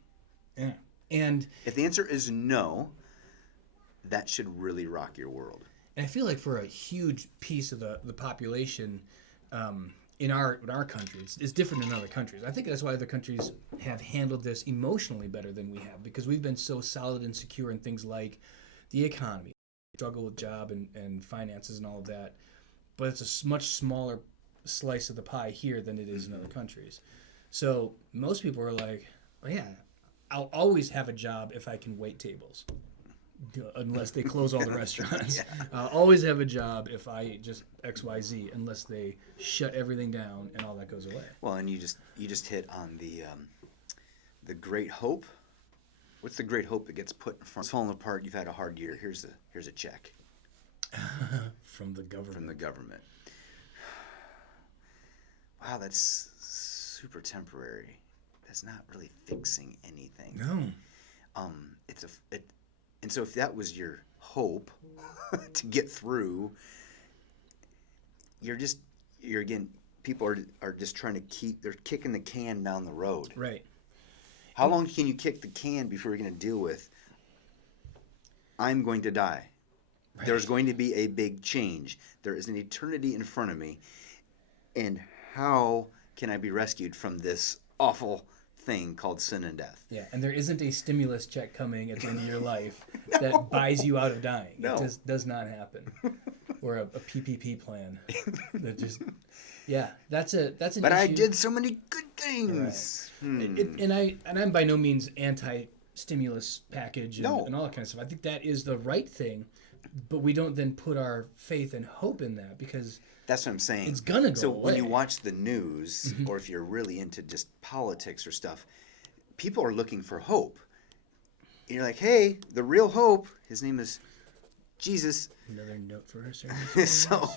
Yeah. And If the answer is no, that should really rock your world. I feel like for a huge piece of the population in our country, it's different in other countries. I think that's why other countries have handled this emotionally better than we have, because we've been so solid and secure in things like the economy, struggle with job and finances and all of that. But it's a much smaller slice of the pie here than it is in other countries. So most people are like, well, yeah, I'll always have a job if I can wait tables. Unless they close all the restaurants. I'll always have a job if I just XYZ, unless they shut everything down and all that goes away. Well, and you just hit on the great hope. What's the great hope that gets put in front? It's falling apart. You've had a hard year. Here's a check From the government. from the government. Wow, that's super temporary. That's not really fixing anything. No. And so if that was your hope to get through, you're again, people are just trying to they're kicking the can down the road. Right. How long can you kick the can before you're going to deal with, I'm going to die. Right. There's going to be a big change. There is an eternity in front of me. And how can I be rescued from this awful thing called sin and death? Yeah, and there isn't a stimulus check coming at the end of your life that buys you out of dying. No. It just does not happen. Or a PPP plan that just, yeah, that's an But I issue. did so many good things. And I'm by no means anti-stimulus package and, No. and all that kind of stuff. I think that is the right thing, but we don't then put our faith and hope in that, because That's what I'm saying. it's gonna go So when you away. watch the news, or if you're really into just politics or stuff, people are looking for hope. And you're like, hey, the real hope, his name is Jesus. Another note for our service. So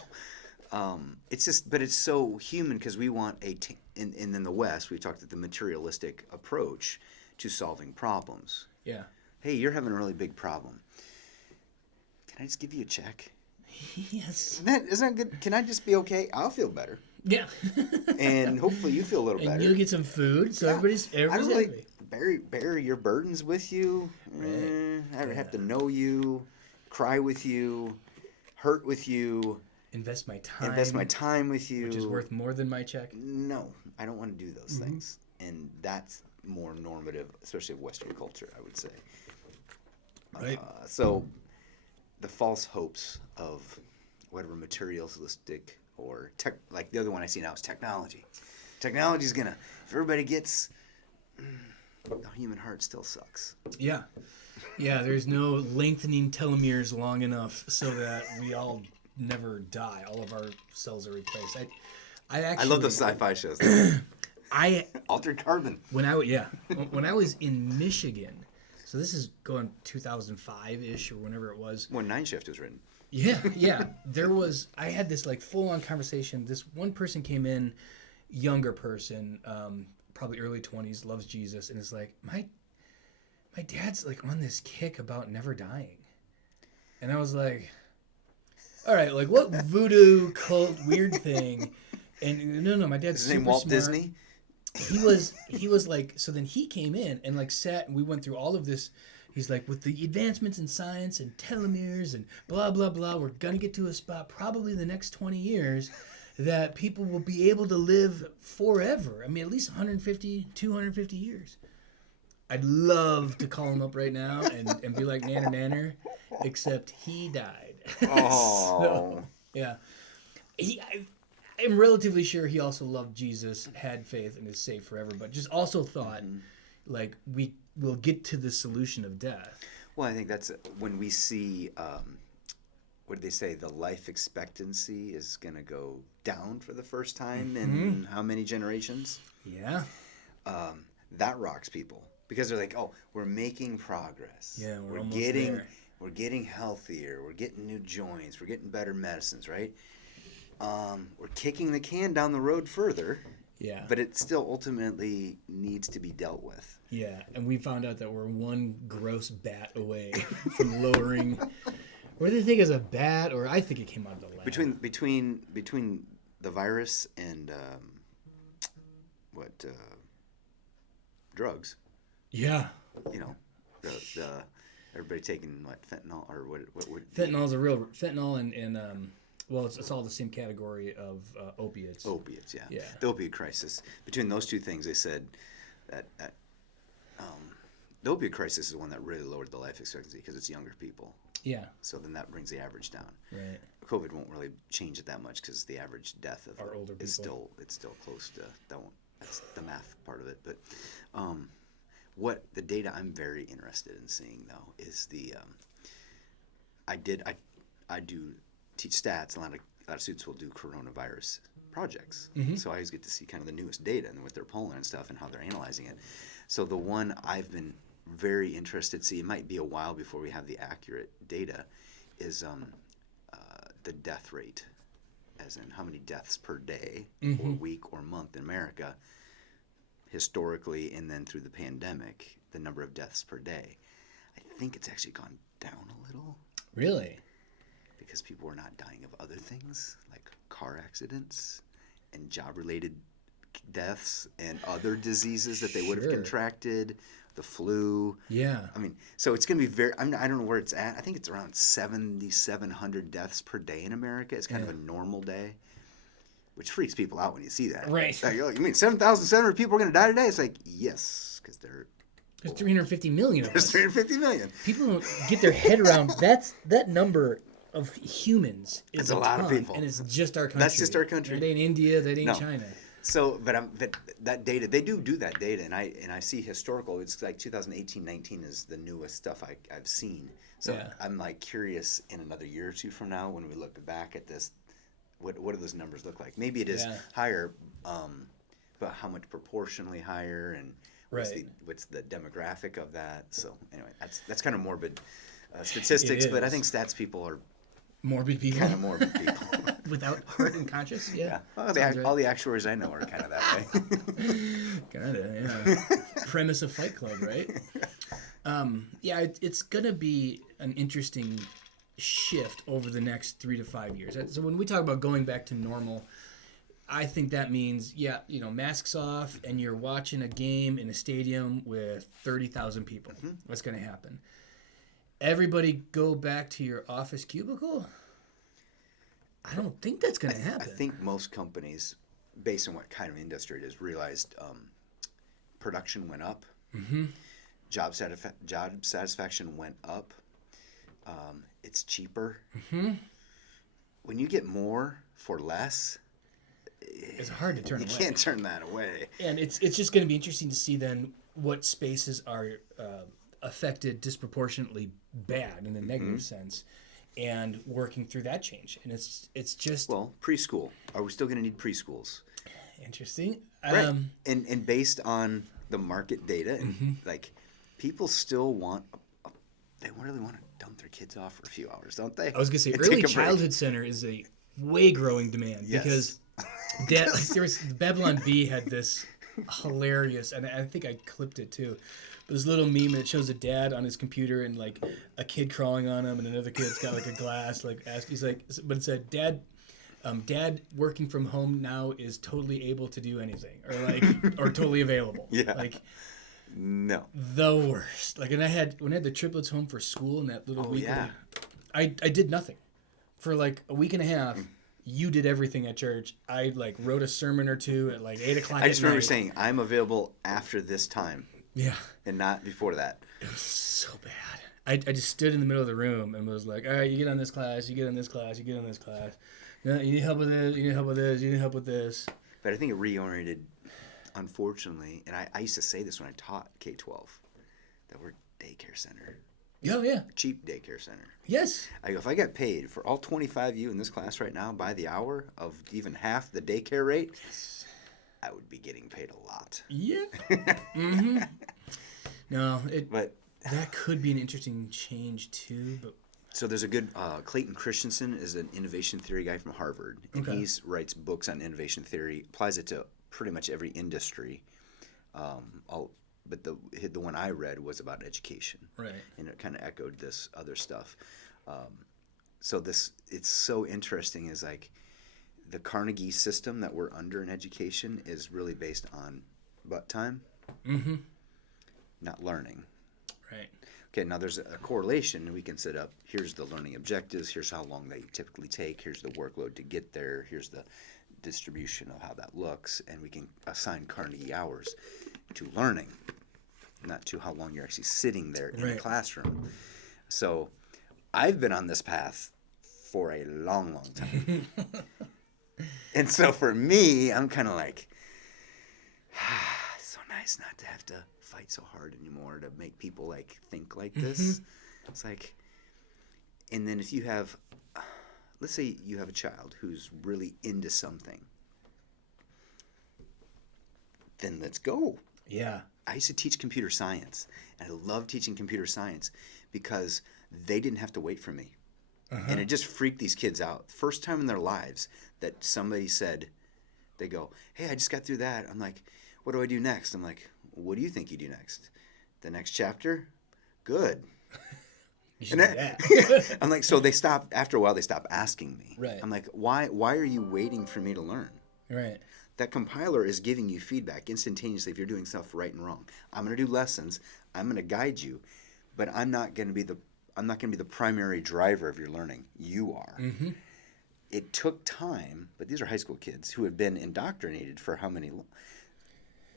it's just, but it's so human, because we want and in the West, we talked about the materialistic approach to solving problems. Yeah. Hey, you're having a really big problem. Can I just give you a check? Yes. Isn't that good? Can I just be okay? I'll feel better. Yeah. And hopefully you feel a little and better. you'll get some food, so Yeah. everybody's I don't happy. really bury your burdens with you. Right. I have to know you, cry with you, hurt with you, Invest my time. invest my time with you. which is worth more than my check. No, I don't want to do those things. And that's more normative, especially of Western culture, I would say. Right. So the false hopes of whatever materialistic or like the other one I see now is technology. Technology's gonna, if everybody gets, the human heart still sucks. Yeah. Yeah, there's no lengthening telomeres long enough so that we all never die. All of our cells are replaced. I actually I love those sci-fi shows. Altered Carbon. when I was in Michigan, so this is going 2005-ish or whenever it was. When Nine Shift was written. Yeah. I had this like full-on conversation. This one person came in, younger person, probably early 20s, loves Jesus, and is like, my dad's like on this kick about never dying. And I was like, all right, like what voodoo cult weird thing? And no, my dad's Is his name super Walt smart. Disney? He was like, so then he came in and like sat, and we went through all of this, He's like, with the advancements in science and telomeres and blah, blah, blah, we're going to get to a spot probably in the next 20 years that people will be able to live forever. I mean, at least 150, 250 years. I'd love to call him up right now and be like Nanner Nanner, except he died. Oh. So, yeah. I'm relatively sure he also loved Jesus, had faith, and is saved forever, but just also thought, like, we will get to the solution of death. Well, I think that's when we see, what do they say, the life expectancy is going to go down for the first time in how many generations? Yeah. That rocks people because they're like, oh, we're making progress. Yeah, we're almost there. We're getting healthier. We're getting new joints. We're getting better medicines, right? We're kicking the can down the road further. Yeah. But it still ultimately needs to be dealt with. Yeah, and we found out that we're one gross bat away from lowering. What do they think is a bat, or I think it came out of the lab. Between the virus and drugs. Yeah. You know, the everybody taking what, fentanyl or what would Fentanyl's a real fentanyl and well, it's all the same category of opiates. Opiates, yeah. Yeah. The opiate crisis. Between those two things, they said that the opiate crisis is the one that really lowered the life expectancy because it's younger people. Yeah. So then that brings the average down. Right. COVID won't really change it that much because the average death of Our older is people. still close to that. That's the math part of it. But what the data I'm very interested in seeing though is the I do teach stats. A lot of students will do coronavirus projects. So I always get to see kind of the newest data and what they're pulling and stuff and how they're analyzing it. So the one I've been very interested to see, it might be a while before we have the accurate data, is the death rate, as in how many deaths per day or week or month in America historically, and then through the pandemic, the number of deaths per day. I think it's actually gone down a little. Really? Because people are not dying of other things like car accidents and job-related deaths and other diseases that they would have contracted, the flu. Yeah. I mean, so it's going to be I don't know where it's at. I think it's around 7,700 deaths per day in America. It's kind of a normal day, which freaks people out when you see that. Right. Like, oh, you mean 7,700 people are going to die today? It's like, yes, because there's 350 million of there's us. 350 million. People don't get their head around that number of humans is That's a lot of ton, people. and it's just our country. That's just our country. That ain't India. That ain't No. China. So, but that data, they do that data, and I see historical. It's like 2018-19 is the newest stuff I've seen. So Yeah. I'm like curious in another year or two from now when we look back at this, what do those numbers look like? Maybe it is higher, but how much proportionally higher, and what's the demographic of that? So anyway, that's kind of morbid statistics, but I think stats people are morbid people. kind of morbid people. Without heart and conscious. Yeah. Well, all the actuaries I know are kind of that way. Kinda, yeah. Premise of Fight Club, right? Yeah, it's gonna be an interesting shift over the next 3 to 5 years. So when we talk about going back to normal, I think that means, masks off and you're watching a game in a stadium with 30,000 people. What's gonna happen? Everybody go back to your office cubicle? I don't think that's going to happen. I think most companies, based on what kind of industry it is, realized production went up, job satisfaction went up, it's cheaper. When you get more for less, it's hard to turn away. You can't turn that away. And it's just going to be interesting to see then what spaces are affected disproportionately bad in the negative sense, and working through that change. And it's just preschool. Are we still going to need preschools? Interesting. Right. And based on the market data, and like people still they really want to dump their kids off for a few hours, don't they? I was going to say early childhood center is a way growing demand because Babylon Bee had this hilarious, and I think I clipped it too. This little meme that shows a dad on his computer and like a kid crawling on him, and another kid's got like a glass, he's like, but it said, Dad working from home now is totally able to do anything, or totally available. Yeah. Like, No. The worst. Like, and when I had the triplets home for school in that little Oh, week, yeah. I did nothing for like a week and a half. You did everything at church. I like wrote a sermon or two at like 8:00. I just remember saying, I'm available after this time yeah, and not before that. it was so bad. I just stood in the middle of the room and was like, all right, you get on this class, you get on this class, you get on this class. No, you need help with this, you need help with this, you need help with this. But I think it reoriented, unfortunately, and I used to say this when I taught K-12, that we're daycare center. Oh, yeah. Cheap daycare center. Yes. I go, if I got paid for all 25 of you in this class right now by the hour of even half the daycare rate, I would be getting paid a lot. Yeah. Mm-hmm. No, But that could be an interesting change too. But so there's a good Clayton Christensen is an innovation theory guy from Harvard, and Okay. he writes books on innovation theory, applies it to pretty much every industry. But the one I read was about education, right. and it kind of echoed this other stuff. So it's so interesting. Is like the Carnegie system that we're under in education is really based on butt time, Mm-hmm. not learning. Right. Okay, now there's a correlation. We can set up, here's the learning objectives, here's how long they typically take, here's the workload to get there, here's the distribution of how that looks, and we can assign Carnegie hours to learning, not to how long you're actually sitting there in a Right. classroom. So I've been on this path for a long, long time. And so for me, I'm kind of like, it's so nice not to have to fight so hard anymore to make people like think like this. It's like, and then if you have, let's say you have a child who's really into something, then let's go. Yeah. I used to teach computer science, and I love teaching computer science because they didn't have to wait for me. And it just freaked these kids out. First time in their lives that somebody said, they go, hey, I just got through that. I'm like, what do I do next? I'm like, what do you think you do next? The next chapter? Good. You should And do that. I'm like, so they stop, after a while, they stop asking me. Right. I'm like, why are you waiting for me to learn? Right. That compiler is giving you feedback instantaneously if you're doing stuff right and wrong. I'm going to do lessons. I'm going to guide you, but I'm not going to be the primary driver of your learning. You are. Mm-hmm. It took time, but these are high school kids who have been indoctrinated for how many,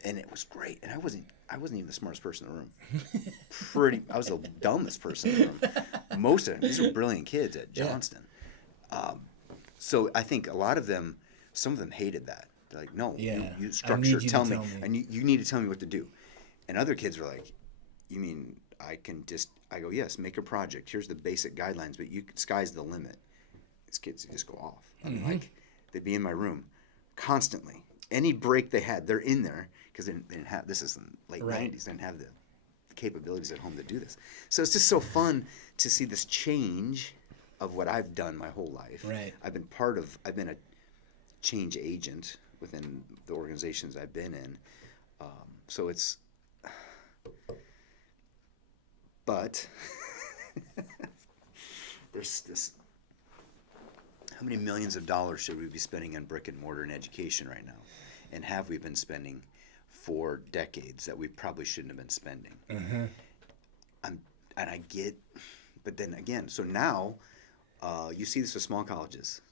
and it was great. And I wasn't even the smartest person in the room. I was the dumbest person in the room. Most of them, these were brilliant kids at Johnston. So I think a lot of them, some of them hated that. They're like, no, you structure, tell me, and you need to tell me what to do. And other kids were like, you mean I go, yes, make a project. Here's the basic guidelines, but sky's the limit. These kids just go off. I mean, like, they'd be in my room constantly. Any break they had, they're in there because they didn't have, this is in the late 90s, they didn't have the capabilities at home to do this. So it's just so fun to see this change of what I've done my whole life. Right. I've been a change agent within the organizations I've been in. So it's, but there's this, how many millions of dollars should we be spending on brick and mortar in education right now? And have we been spending for decades that we probably shouldn't have been spending? And I get, but then again, so now you see this with small colleges.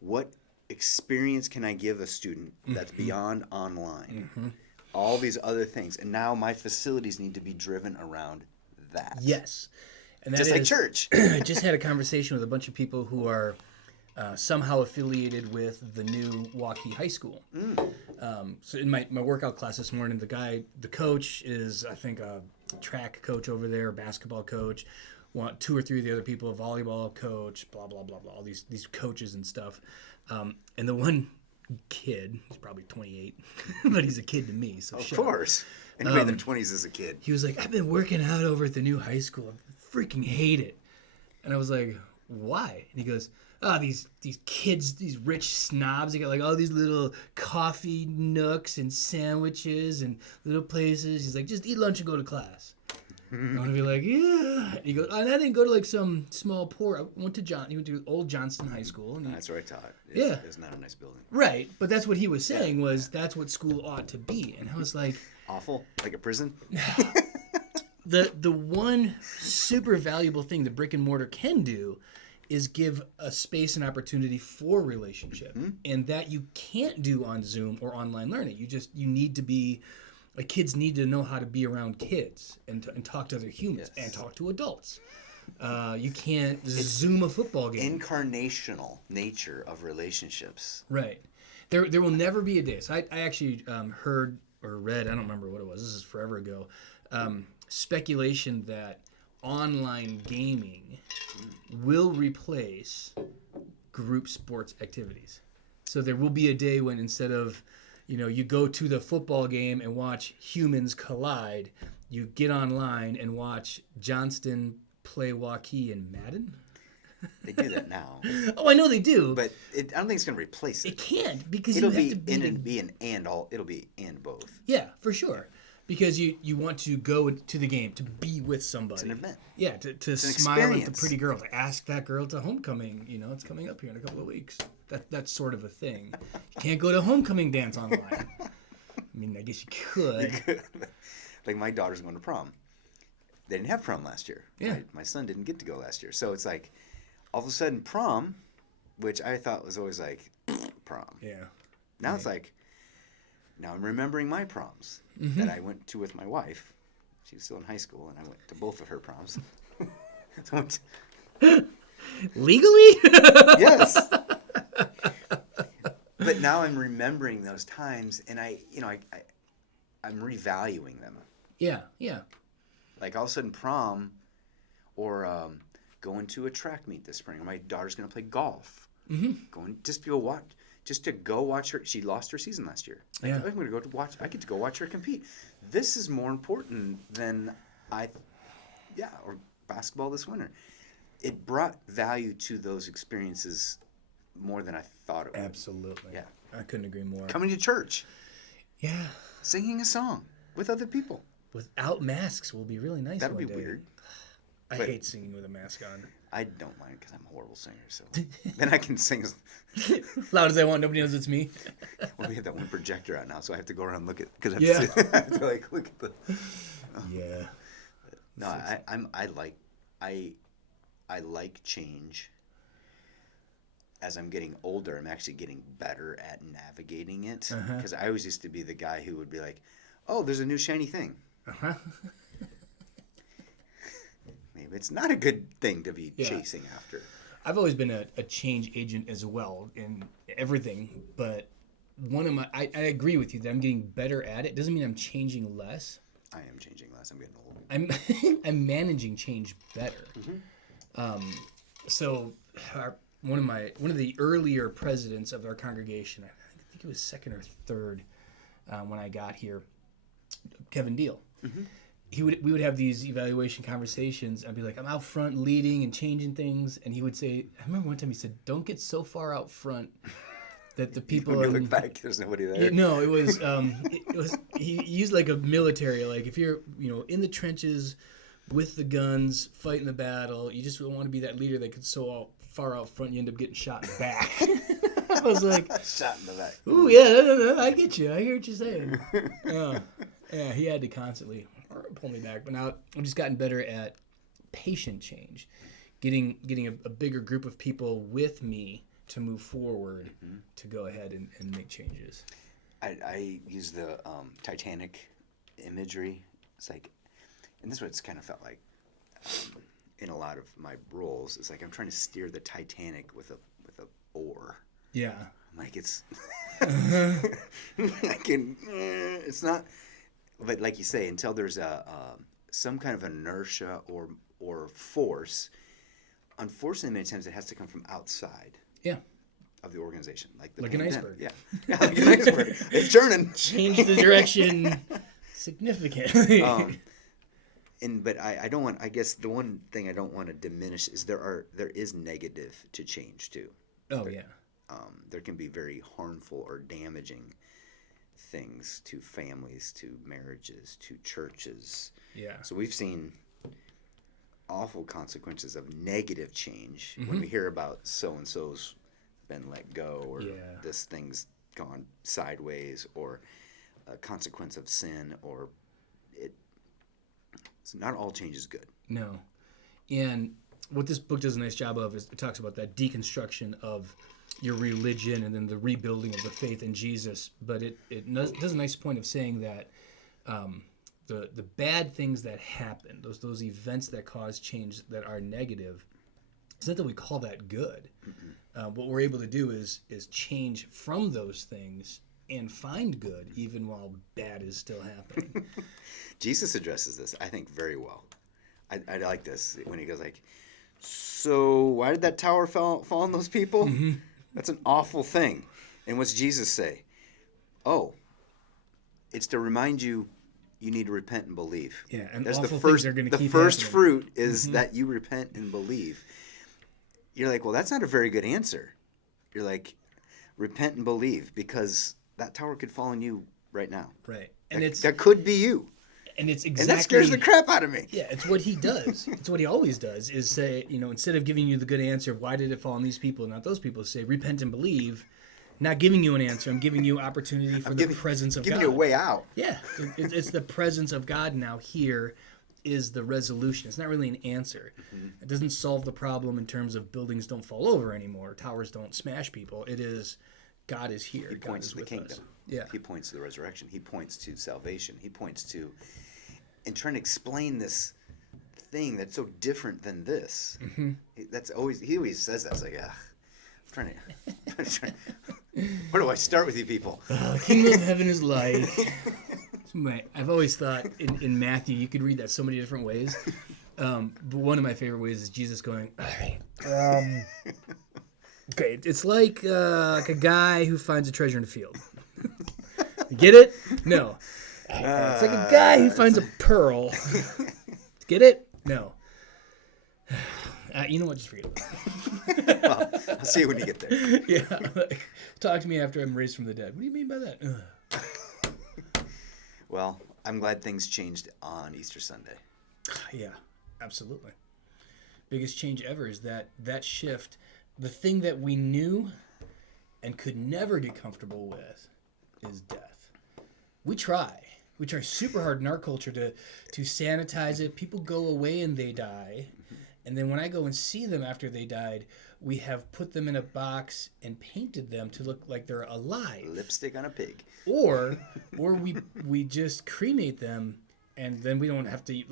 What experience can I give a student that's beyond online? All these other things. And now my facilities need to be driven around that. Yes. And that Just like church. I just had a conversation with a bunch of people who are somehow affiliated with the new Waukee High School. So in my workout class this morning, the coach is, I think, a track coach over there, basketball coach. Two or three of the other people, a volleyball coach, blah, blah, blah, blah, all these coaches and stuff. And the one kid, he's probably 28, but he's a kid to me. So Of course. Anybody in their 20s is a kid. He was like, I've been working out over at the new high school. I freaking hate it. And I was like, why? And he goes, oh, these kids, these rich snobs, they got like all these little coffee nooks and sandwiches and little places. He's like, just eat lunch and go to class. I want to be like, yeah. And he goes, and I didn't go to like some small poor. He went to Old Johnston High School. And That's where I taught. Yeah. It's not a nice building. Right, but that's what he was saying was that's what school ought to be. And I was like, Awful, like a prison. The one super valuable thing the brick and mortar can do is give a space and opportunity for relationship, and that you can't do on Zoom or online learning. You need to be, like, kids need to know how to be around kids and talk to other humans and talk to adults. You can't Zoom a football game. Incarnational nature of relationships. Right. There will never be a day. So I actually heard or read, I don't remember what it was, this is forever ago, speculation that online gaming will replace group sports activities. So there will be a day when instead of, you go to the football game and watch humans collide, you get online and watch Johnston play Waukee in Madden. They do that now. Oh, I know they do. But I don't think it's going to replace it. It can't, because It'll you have be to be it'll be and both. Yeah, for sure. Because you want to go to the game, to be with somebody. It's an event. Yeah, to smile experience. at the pretty girl, to ask that girl to homecoming. It's coming up here in a couple of weeks. That's sort of a thing. You can't go to homecoming dance online. I mean, I guess you could. Like, my daughter's going to prom. They didn't have prom last year. Yeah. My son didn't get to go last year. So it's like, all of a sudden, prom, which I thought was always like, prom. Yeah. Now it's like, now I'm remembering my proms that I went to with my wife. She was still in high school, and I went to both of her proms. So I went Legally? yes. But now I'm remembering those times, and I'm revaluing them. Yeah, yeah. Like, all of a sudden, prom, or going to a track meet this spring, or my daughter's going to play golf. Going just to go watch her. She lost her season last year. Like, Yeah. I'm going to go to watch. I get to go watch her compete. This is more important than or basketball this winter. It brought value to those experiences more than I thought it would. Absolutely. Yeah. I couldn't agree more. Coming to church, Yeah. singing a song with other people. Without masks will be really nice. That'll one be day. weird. I But- hate singing with a mask on. I don't mind because I'm a horrible singer. So then I can sing. Loud as I want, nobody knows it's me. Well, we have that one projector out now, so I have to go around and look at because I Yeah. have to like look at the. Yeah. No, I like change. As I'm getting older, I'm actually getting better at navigating it because I always used to be the guy who would be like, "Oh, there's a new shiny thing." Uh-huh. Maybe it's not a good thing to be Yeah. chasing after. I've always been a change agent as well in everything, but I agree with you that I'm getting better at it. Doesn't mean I'm changing less. I am changing less. I'm getting old. I'm managing change better. So one of the earlier presidents of our congregation, I think it was second or third when I got here, Kevin Deal. We would have these evaluation conversations. I'd be like, I'm out front leading and changing things, and he would say, I remember one time he said, "Don't get so far out front that the people." When you look back, there's nobody there. No, it was he used like a military, like if you're in the trenches with the guns fighting the battle, you just don't want to be that leader that gets so far out front you end up getting shot in the back. I was like, Shot in the back. ooh, yeah, no, I get you. I hear what you're saying. Yeah, he had to constantly pull me back. But now I've just gotten better at patient change, getting a bigger group of people with me to move forward, to go ahead and make changes. I use the Titanic imagery. It's like, and this is what it's kind of felt like in a lot of my roles. It's like I'm trying to steer the Titanic with a oar. Yeah. Like it's, it's not, but like you say, until there's some kind of inertia or force, unfortunately many times it has to come from outside. Yeah. Of the organization, like an pandemic. iceberg. Yeah, like an iceberg. It's turning. Change the direction significantly. But I don't want. I guess the one thing I don't want to diminish is there is negative to change too. Oh yeah. There can be very harmful or damaging things to families, to marriages, to churches. Yeah. So we've seen awful consequences of negative change when we hear about so and so's been let go, or this thing's gone sideways, or a consequence of sin, or it's not all change is good. No. And what this book does a nice job of is it talks about that deconstruction of your religion and then the rebuilding of the faith in Jesus. But it does a nice point of saying that the bad things that happen, those events that cause change that are negative, it's not that we call that good. What we're able to do is change from those things and find good even while bad is still happening. Jesus addresses this, I think, very well. I like this when he goes like, so why did that tower fall on those people? That's an awful thing. And what's Jesus say? Oh, it's to remind you need to repent and believe. Yeah, and that's awful things are going to keep first happening. fruit is that you repent and believe. You're like, well, that's not a very good answer. You're like, repent and believe, because that tower could fall on you right now. Right. And that could be you. And it's exactly. And that scares the crap out of me. Yeah, it's what he does. It's what he always does, is say, instead of giving you the good answer of why did it fall on these people and not those people, say repent and believe. Not giving you an answer. I'm giving you opportunity for the presence of God. Giving you a way out. Yeah. It's the presence of God now here is the resolution. It's not really an answer. It doesn't solve the problem in terms of buildings don't fall over anymore, towers don't smash people. It is God is here. He points to the kingdom. Us. Yeah. He points to the resurrection. He points to salvation. He points to, and trying to explain this thing that's so different than this. He always says that. It's like, I'm trying to where do I start with you people? Kingdom of heaven is like. I've always thought in Matthew you could read that so many different ways. But one of my favorite ways is Jesus going, all right. Okay, it's like a guy who finds a treasure in a field. Get it? No. It's like a guy who finds a pearl. Get it? No. You know what? Just forget it. Well, I'll see you when you get there. Yeah. Talk to me after I'm raised from the dead. What do you mean by that? Well, I'm glad things changed on Easter Sunday. Yeah, absolutely. Biggest change ever is that shift. The thing that we knew and could never get comfortable with is death. We try super hard in our culture to sanitize it. People go away and they die. And then when I go and see them after they died, we have put them in a box and painted them to look like they're alive. Lipstick on a pig. Or we just cremate them, and then we don't have to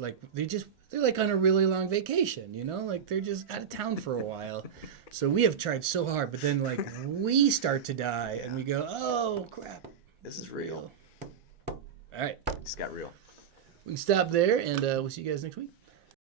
they're like on a really long vacation, like they're just out of town for a while. So we have tried so hard, but then we start to die and we go, oh crap, this is real. All right, It's got real. we can stop there, and we'll see you guys next week.